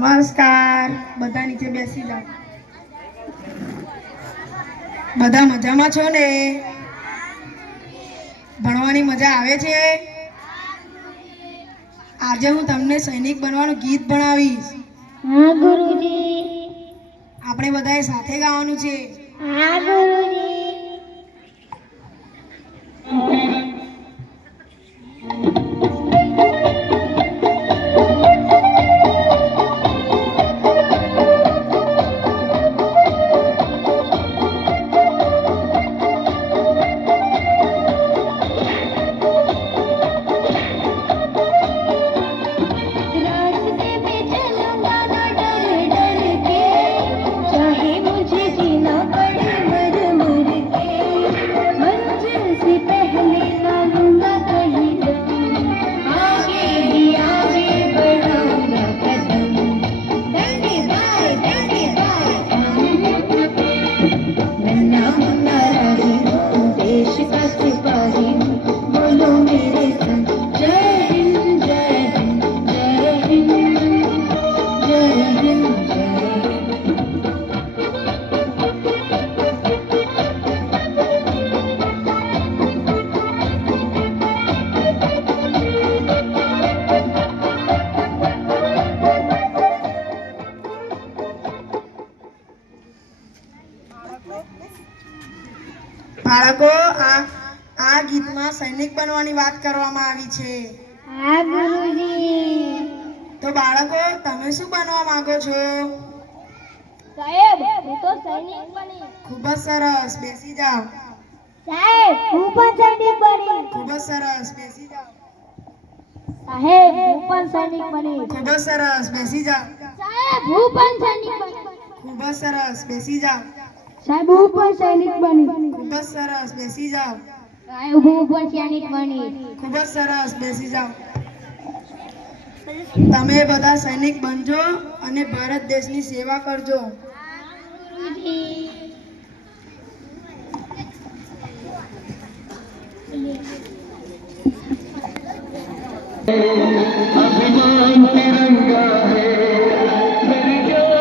નમસ્કાર. બધા નીચે બેસી જાઓ. બધા મજામાં છો ને? ભણવાની મજા આવે છે? આજે હું તમને સૈનિક બનવાનું ગીત ભણાવીશ. હા ગુરુજી. આપણે બધાએ સાથે ગાવાનું છે. હા ગુરુજી. બાળકો, આ ગીતમાં સૈનિક બનવાની વાત કરવામાં આવી છે. હા ગુરુજી. તો બાળકો, તમે શું બનવા માંગો છો? સાહેબ, હું તો સૈનિક બની. ખૂબ જ સરસ, બેસી જાઓ. સાહેબ, હું પણ સૈનિક બની. ખૂબ જ સરસ, બેસી જાઓ. સાહેબ, હું પણ સૈનિક બની. ખૂબ જ સરસ, બેસી જાઓ. સાહેબ, હું પણ સૈનિક બની. ખૂબ જ સરસ, બેસી જાઓ. સાહેબ, હું પણ સૈનિક બની. ખૂબ જ સરસ, બેસી જાઓ. સાહેબ, હું પણ સૈનિક બની. ખૂબ જ સરસ, બેસી જાઓ. તમે બધા સૈનિક બનજો અને ભારત દેશની સેવા કરજો. अभिमान तिरंगा है मेरी जान,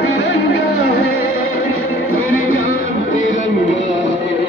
तिरंगा है मेरी जान, तिरंगा है।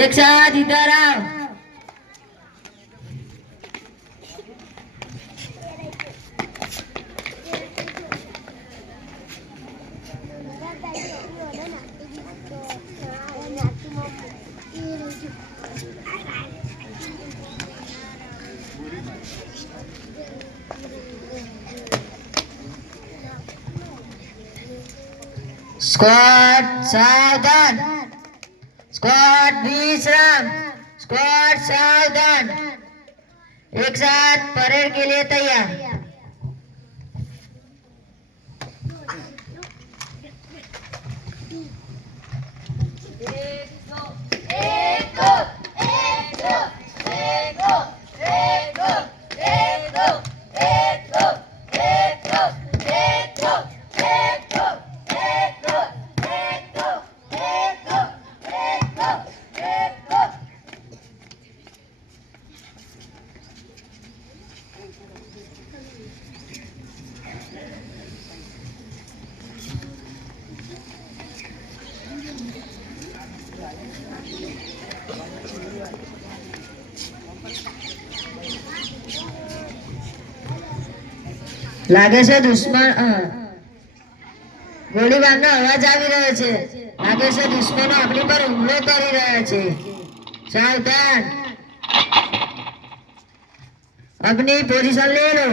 एक साथ इधर आओ। स्क्वाड सावधान, स्क्वाड विश्राम, स्क्वाड सावधान, एक साथ परेड के लिए तैयार। લાગે છે દુશ્મન ગોળીબારનો અવાજ આવી રહ્યો છે. લાગે છે દુશ્મનો આપણી પર હુમલો કરી રહ્યા છે. સાવધાન, अपनी पोजीशन ले लो.